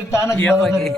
तरी.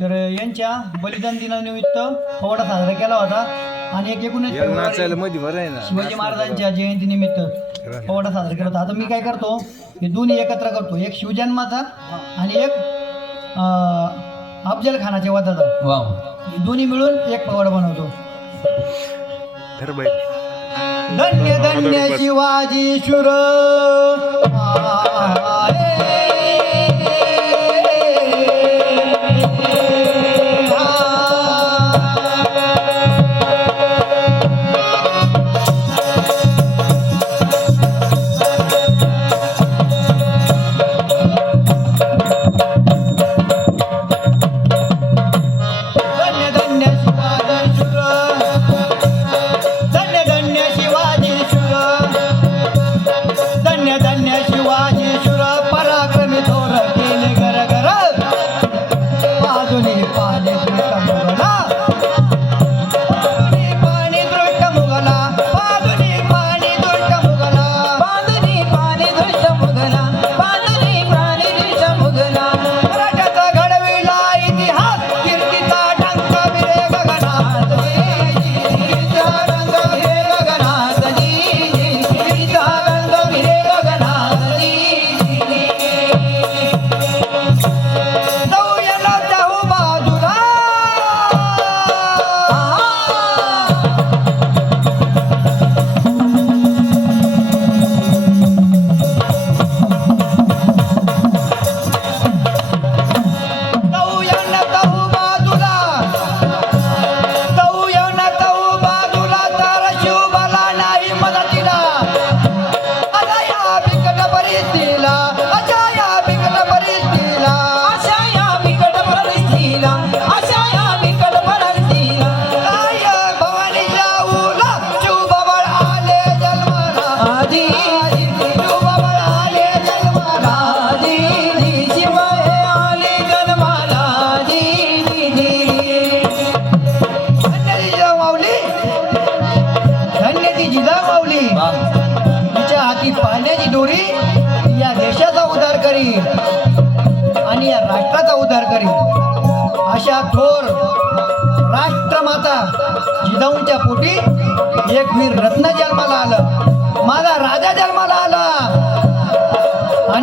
तर यांच्या बलिदान दिनानिमित्त पोवाडा साजरा केला होता. आणि एक एकोणीस फेब्रुवारी मध्ये बरं आहे ना. शिवाजी महाराजांच्या जयंतीनिमित्त पोवाडा साजरा केला होता. आता मी काय करतो हे दोन्ही एकत्र करतो. एक शिवजन्माचा आणि एक अं, अफजल खानाच्या वधाचा वा. हे दोन्ही मिळून एक पोवाडा बनवतो. बाई. धन्य धन्य शिवाजी शुर. धन्य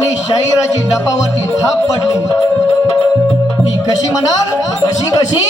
आणि शाहिराची डपावरती थाप पडली. ती कशी म्हणाल? कशी कशी?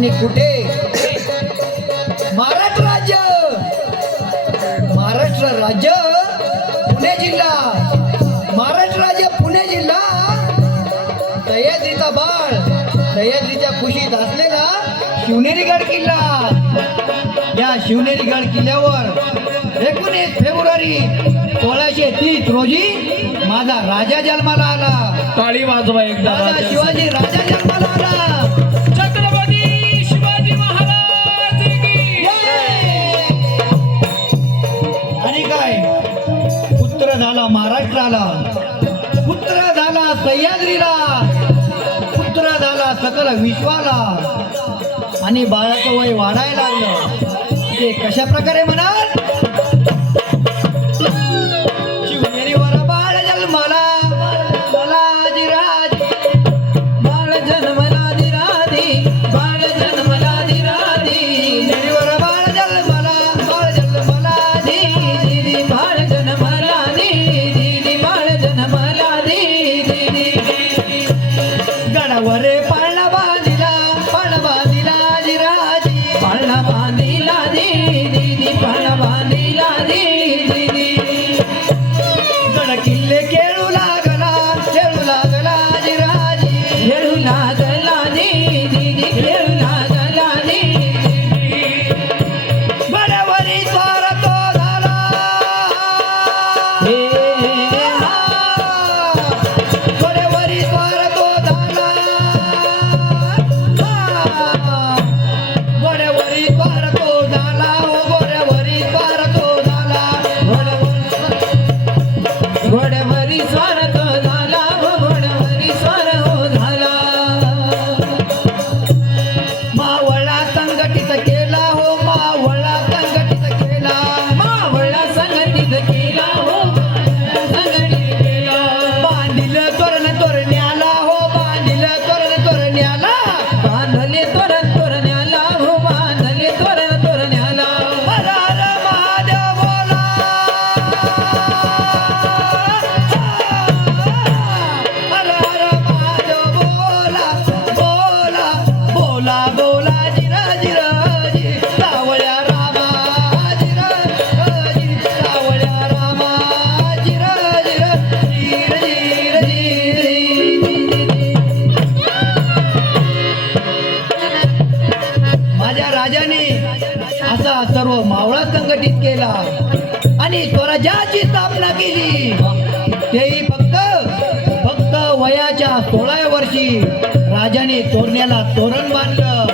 आणि कुठे? महाराष्ट्र राज्य. महाराष्ट्र राज्य पुणे जिल्हा. महाराष्ट्र राज्य पुणे जिल्हा. सह्याद्रीचा बाळ सह्याद्रीच्या कुशीत असलेला शिवनेरी गड किल्ला. या शिवनेरी गड किल्ल्यावर एकोणीस फेब्रुवारी सोळाशे तीस रोजी माझा राजा जन्माला आला. टाळी वाजवा एकदा शिवाजी राजा जन्माला आला. झाला. पुत्र झाला सह्याद्रीला. पुत्र झाला सकल विश्वाला. आणि बाळाचं वय वाढायला लागलं. ते कशा प्रकारे म्हणाल? Havana. मावळा केला. आणि स्वराज्याची स्थापना केली. तेही फक्त फक्त वयाच्या सोळाव्या वर्षी राजाने तोरण्याला तोरण बांधलं.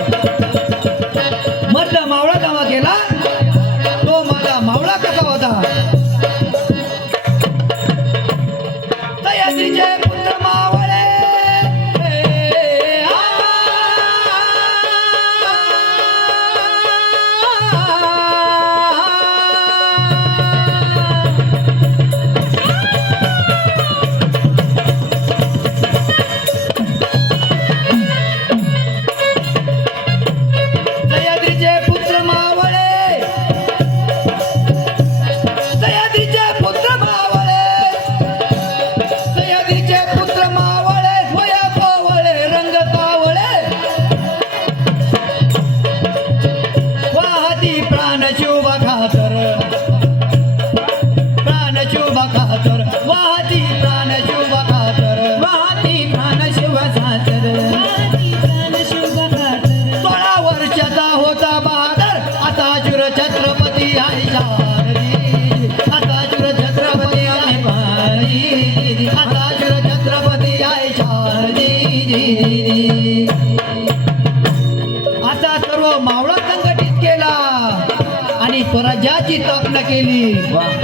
स्वराज्याची स्थापना केली.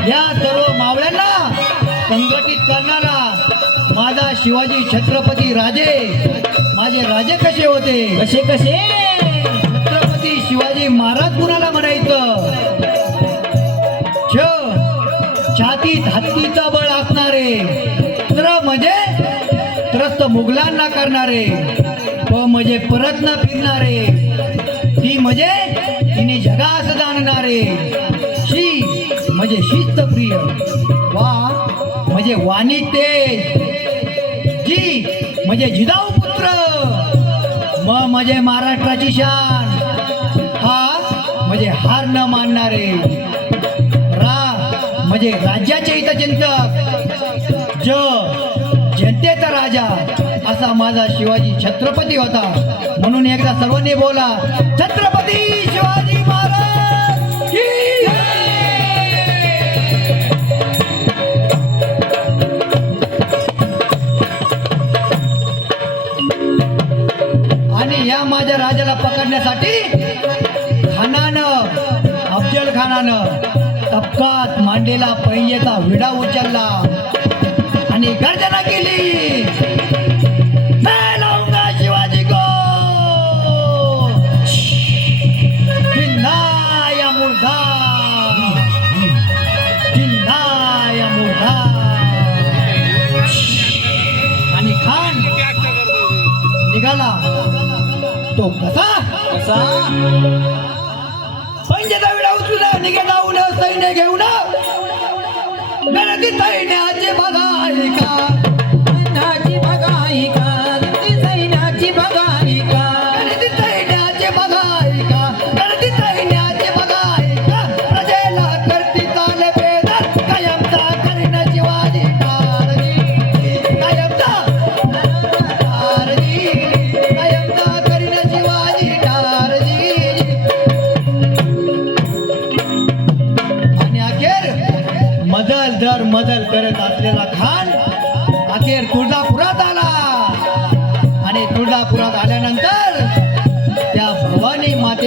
या सर्व मावळ्यांना संघटित करणारा माझा शिवाजी छत्रपती राजे माझे राजे कसे होते? कसे कसे? छत्रपती शिवाजी महाराज कुणाला म्हणायचं? छ छातीत हत्तीचा बळ असणारे त्र म्हणजे त्रस्त मुघलांना करणारे प म्हणजे परत न फिरणारे ती म्हणजे तिने जगास जाणणारे. शी म्हणजे शिस्तप्रिय. वा म्हणजे वाणी तेज. जी म्हणजे जिजाऊ पुत्र. म म्हणजे महाराष्ट्राची शान. हा म्हणजे हार न मानणारे. रा म्हणजे राज्याचे हितचिंतक. सत्तेचा राजा असा माझा शिवाजी छत्रपती होता. म्हणून एकदा सर्वांनी बोला छत्रपती शिवाजी महाराज आणि या माझ्या राजाला पकडण्यासाठी खानानं अफजल खानानं तपकात मांडलेला पैंजेचा विडा उचलला. त्यांनी गर्जना केली. शिवाजी गो या मुर्धा या मुर्धा आणि खान निघाला. तो कसा? कसा? पंजाचा विडा निघे जाऊ उन्हा सैन्य घेऊन. गणती सैन्याचे बघाय का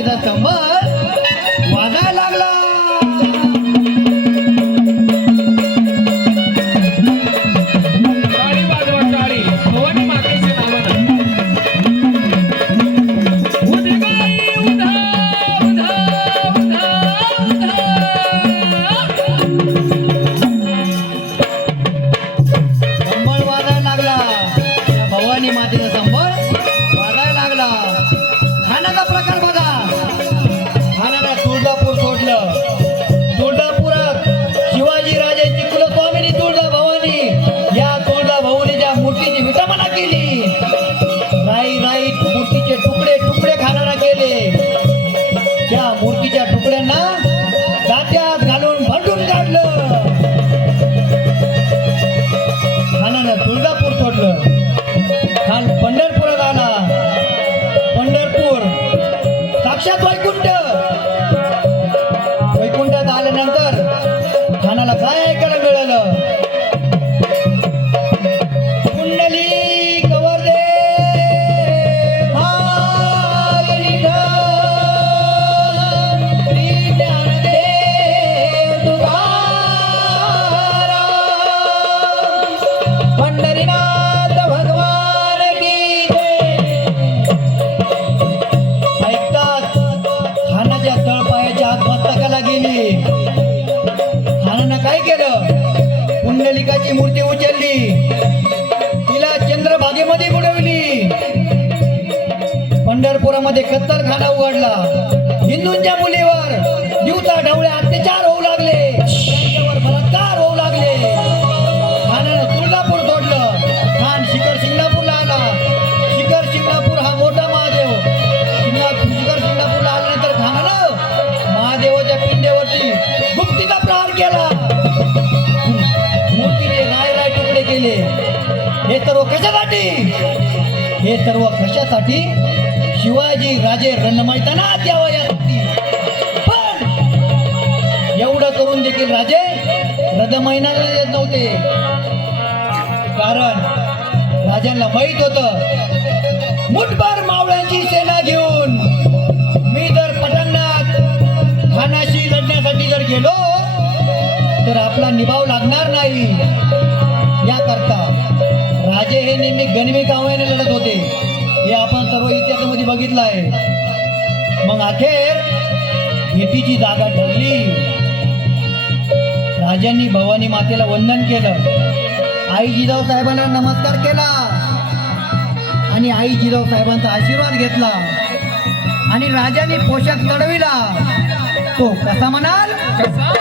भवानी मातेचा Joinville. पंढरपुरामध्ये कत्तलखाना उघडला. हिंदूंच्या मुलीवर दिवसा ढवळे अत्याचार होऊ लागले. त्यांच्यावर बलात्कार होऊ लागले. खानानं तुळजापूर सोडलं खान शिखर शिंगणापूरला आला. शिखर शिंगणापूर हा मोठा महादेव. शिखर शिंगणापूरला आल्यानंतर खानानं महादेवाच्या पिंडेवरती गुप्तीचा प्रहार केला. मूर्तीने राय राय तुकडे केले. हे सर्व कशासाठी? हे सर्व कशासाठी? शिवाजी राजे रणमैदानात त्या होती पण एवढं करून देखील राजे रथमैदानात येत नव्हते. कारण राजांना माहीत होत मुठभर मावळ्यांची सेना घेऊन मी जर पटांगणात खानाशी लढण्यासाठी जर गेलो तर आपला निभाव लागणार नाही. याकरता राजे हे नेहमी गणवी कावयाने लढत होते. हे आपण सर्व इतिहासामध्ये बघितलं आहे. मग अखेर भेटीची जागा ठरली. राजांनी भवानी मातेला वंदन केलं. आई जिजाऊ साहेबांना नमस्कार केला. आणि आई जिजाऊ साहेबांचा आशीर्वाद घेतला. आणि राजांनी पोशाख चढविला. तो कसा म्हणाल? कसा?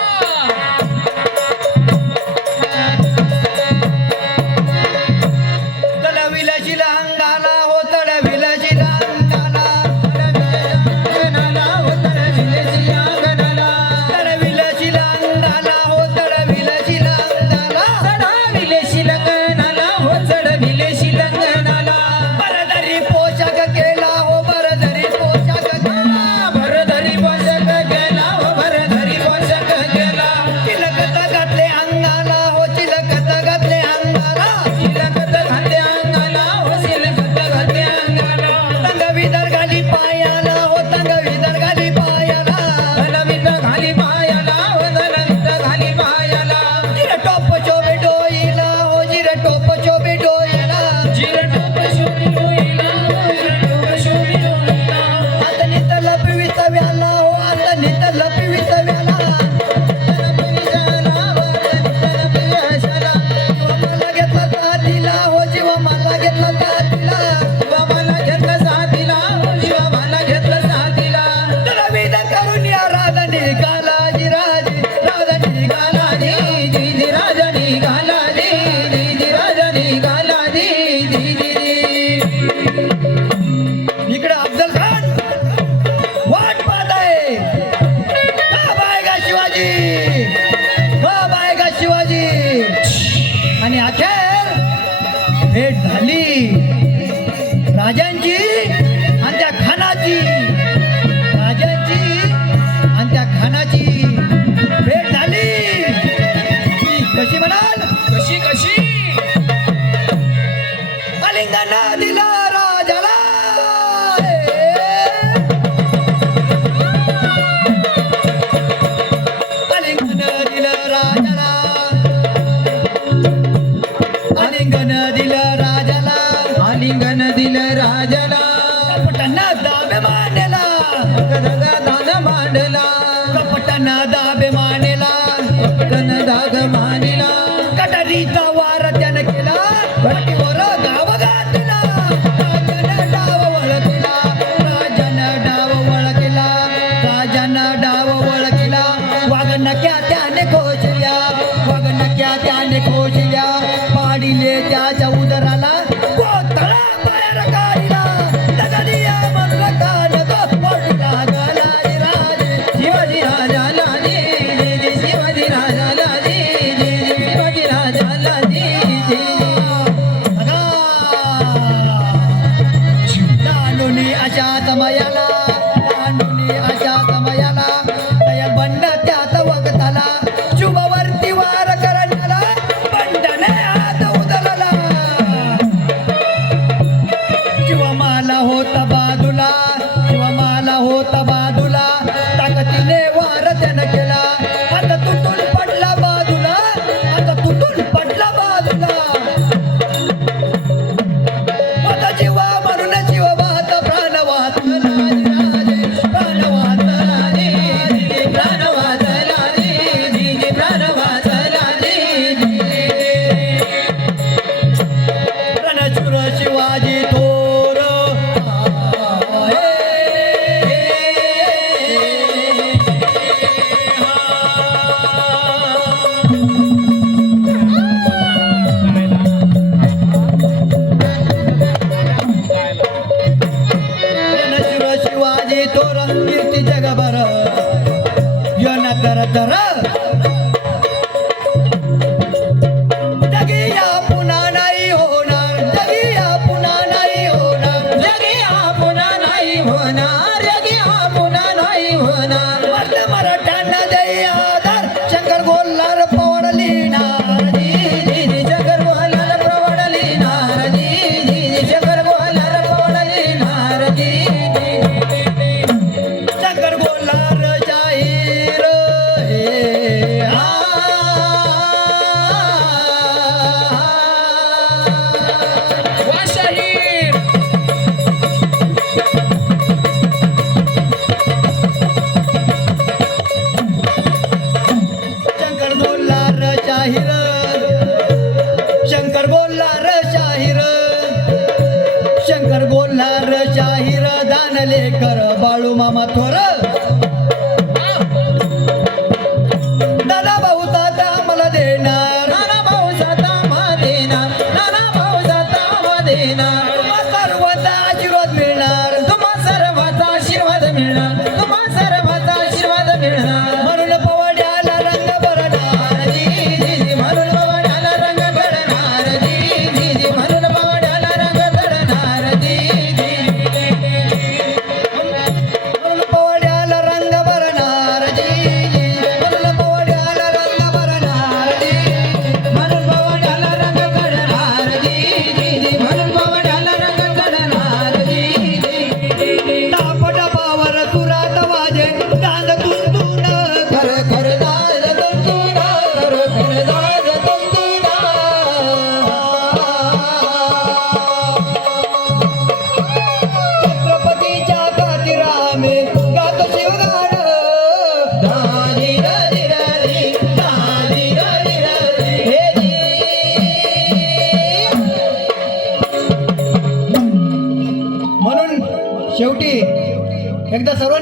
Yeah.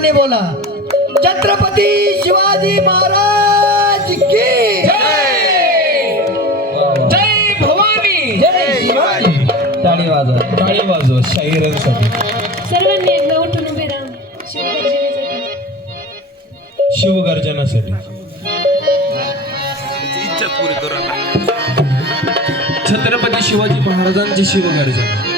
ने बोला. छत्रपती शिवाजी महाराज की जय! भवानी! टाळी सर्वांनी एकदा उठून उभे राहा. शिवगर्जनासाठी. शिवगर्जनासाठी छत्रपती शिवाजी महाराजांची शिवगर्जना.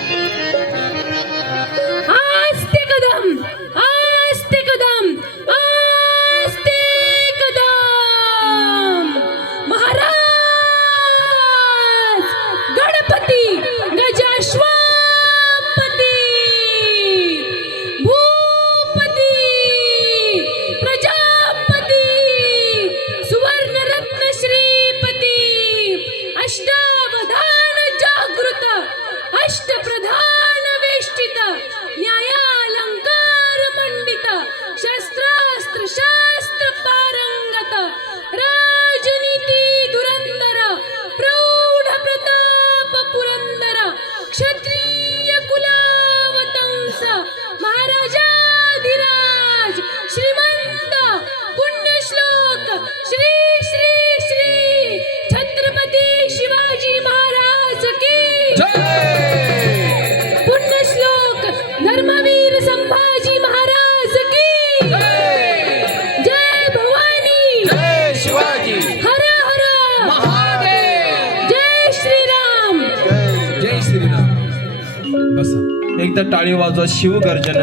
एकदा टाळी वाजवा शिवगर्जन